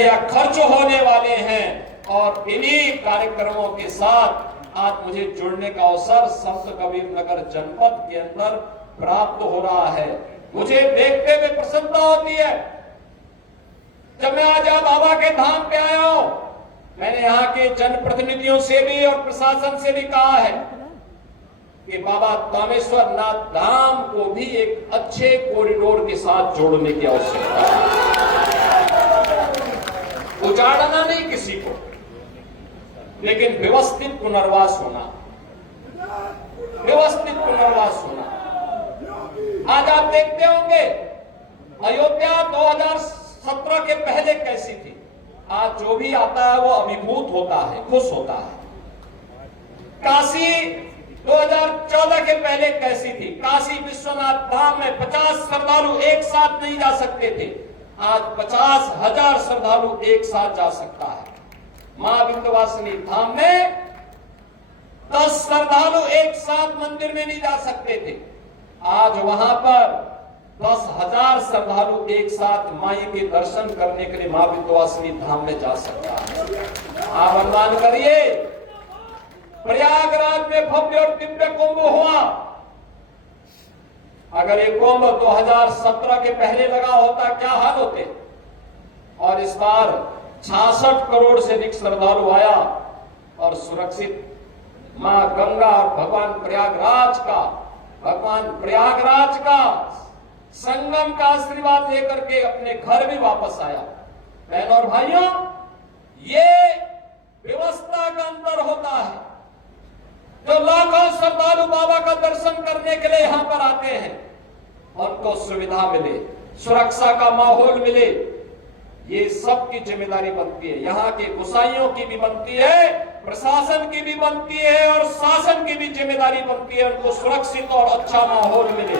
या खर्च होने वाले हैं और इन्हीं कार्यक्रमों के साथ आज मुझे जुड़ने का अवसर संत कबीरनगर जनपद के अंदर प्राप्त हो रहा है। मुझे देखते हुए प्रसन्नता होती है। जब मैं आज यहाँ बाबा के धाम पे आया हूं, मैंने यहाँ के जनप्रतिनिधियों से भी और प्रशासन से भी कहा है कि बाबा तामेश्वर नाथ धाम को भी एक अच्छे कॉरिडोर के साथ जोड़ने की आवश्यकता है। उजाड़ना नहीं किसी को, लेकिन व्यवस्थित पुनर्वास होना, व्यवस्थित पुनर्वास होना। आज आप देखते होंगे अयोध्या 2017 के पहले कैसी थी। आज जो भी आता है वो अभिभूत होता है, खुश होता है। काशी 2014 के पहले कैसी थी। काशी विश्वनाथ धाम में 50 श्रद्धालु एक साथ नहीं जा सकते थे, आज 50,000 श्रद्धालु एक साथ जा सकता है। मां विंध्यवासिनी धाम में 10 श्रद्धालु एक साथ मंदिर में नहीं जा सकते थे, आज वहां पर 10,000 श्रद्धालु एक साथ माई के दर्शन करने के लिए मां विंध्यवासिनी धाम में जा सकता है। आप अनुमान करिए, प्रयागराज में भव्य और दिव्य कुंभ हुआ। अगर ये कुंभ 2017 के पहले लगा होता क्या हाल होते। और इस बार 66 करोड़ से अधिक श्रद्धालु आया और सुरक्षित मां गंगा और भगवान प्रयागराज का संगम का आशीर्वाद लेकर के अपने घर भी वापस आया। बहनों और भाइयों, ये व्यवस्था का अंतर होता है। जो लाखों श्रद्धालु बाबा का दर्शन करने के लिए यहां पर आते हैं, उनको सुविधा मिले, सुरक्षा का माहौल मिले, ये सबकी जिम्मेदारी बनती है। यहाँ के गोसाइयों की भी बनती है, प्रशासन की भी बनती है और शासन की भी जिम्मेदारी बनती है। उनको सुरक्षित और अच्छा माहौल मिले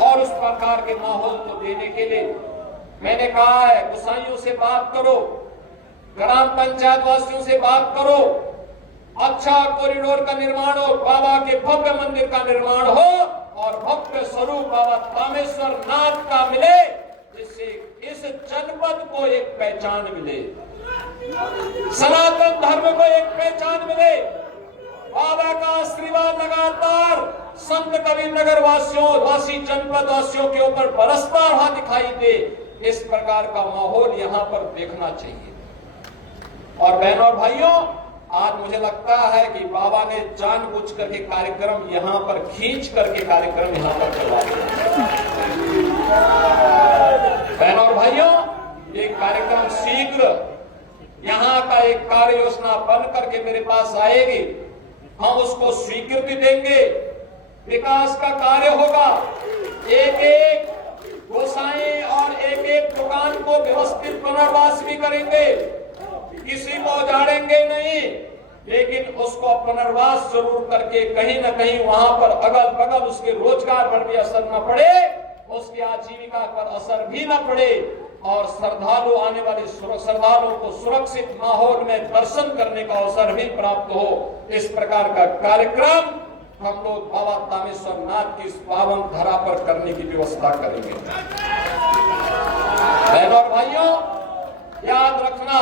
और उस प्रकार के माहौल को देने के लिए मैंने कहा है, गोसाइयों से बात करो, ग्राम पंचायत वासियों से बात करो, अच्छा कॉरिडोर का निर्माण हो, बाबा के भव्य मंदिर का निर्माण हो और भव्य स्वरूप बाबा तामेश्वर नाथ का मिले, जिससे इस जनपद को एक पहचान मिले, सनातन धर्म को एक पहचान मिले। बाबा का आशीर्वाद लगातार संत कबीरनगर वासी जनपद वासियों के ऊपर बरसता हुआ दिखाई दे, इस प्रकार का माहौल यहाँ पर देखना चाहिए। और बहनों और भाइयों, आज मुझे लगता है कि बाबा ने जानबूझ करके कार्यक्रम यहाँ पर खींच करके कार्यक्रम यहाँ पर चला दिया। बहनों और भाइयों, ये कार्यक्रम शीघ्र यहाँ का एक कार्य योजना बन करके मेरे पास आएगी, हम उसको स्वीकृति देंगे, विकास का कार्य होगा। एक एक गोसाई और एक एक दुकान को व्यवस्थित पुनर्वास भी करेंगे, किसी को उजाड़ेंगे नहीं, लेकिन उसको पुनर्वास जरूर करके कहीं न कहीं वहां पर अगल बगल उसके रोजगार पर भी असर न पड़े, उसकी आजीविका पर असर भी न पड़े और श्रद्धालु आने वाले श्रद्धालुओं को सुरक्षित माहौल में दर्शन करने का अवसर भी प्राप्त हो। इस प्रकार का कार्यक्रम हम लोग बाबा तामेश्वर नाथ की इस पावन धरा पर करने की व्यवस्था करेंगे। बहनों और भाइयों, याद रखना,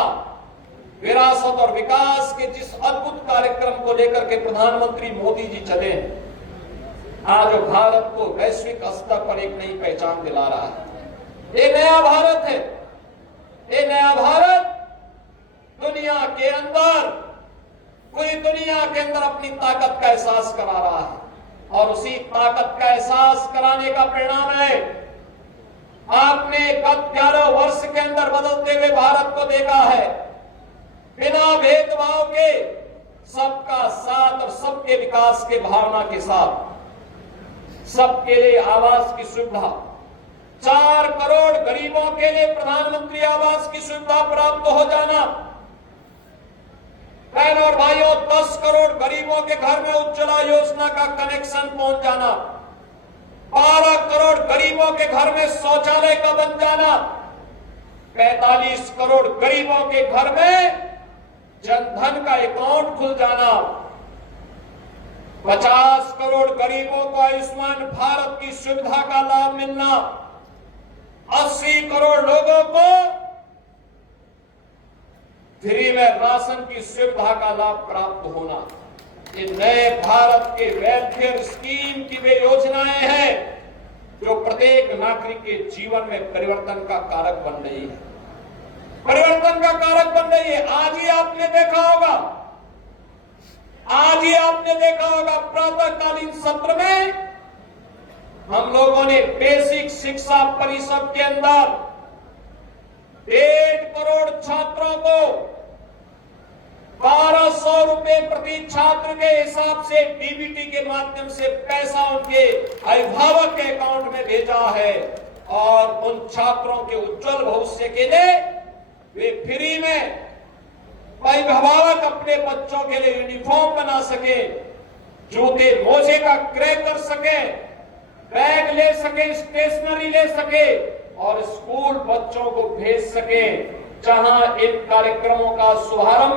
विरासत और विकास के जिस अद्भुत कार्यक्रम को लेकर के प्रधानमंत्री मोदी जी चले, आज भारत को वैश्विक स्तर पर एक नई पहचान दिला रहा है। ये नया भारत है, ये नया भारत दुनिया के अंदर, पूरी दुनिया के अंदर अपनी ताकत का एहसास करा रहा है और उसी ताकत का एहसास कराने का परिणाम है। आपने गत 11 वर्ष के अंदर बदलते हुए भारत को देखा है, बिना भेदभाव के, सबका साथ और सबके विकास के भावना के साथ, सबके लिए आवास की सुविधा, 4 करोड़ गरीबों के लिए प्रधानमंत्री आवास की सुविधा प्राप्त हो जाना, बहनों और भाइयों 10 करोड़ गरीबों के घर में उज्ज्वला योजना का कनेक्शन पहुंच जाना, 12 करोड़ गरीबों के घर में शौचालय का बन जाना, 45 करोड़ गरीबों के घर में जनधन का अकाउंट खुल जाना, 50 करोड़ गरीबों को आयुष्मान भारत की सुविधा का लाभ मिलना, 80 करोड़ लोगों को फ्री में राशन की सुविधा का लाभ प्राप्त होना, ये नए भारत के वेलफेयर स्कीम की वे योजनाएं हैं जो प्रत्येक नागरिक के जीवन में परिवर्तन का कारक बन रही है, परिवर्तन का कारक बन रही है। आज ही आपने देखा होगा प्रातःकालीन सत्र में हम लोगों ने बेसिक शिक्षा परिषद के अंदर 1.5 करोड़ छात्रों को 1200 रुपए प्रति छात्र के हिसाब से डीबीटी के माध्यम से पैसा उनके अभिभावक के अकाउंट में भेजा है और उन छात्रों के उज्जवल भविष्य के लिए वे फ्री में अभिभावक अपने बच्चों के लिए यूनिफॉर्म बना सके, जूते मोजे का क्रय कर सके, बैग ले सके, स्टेशनरी ले सके और स्कूल बच्चों को भेज सके। जहां इन कार्यक्रमों का शुभारंभ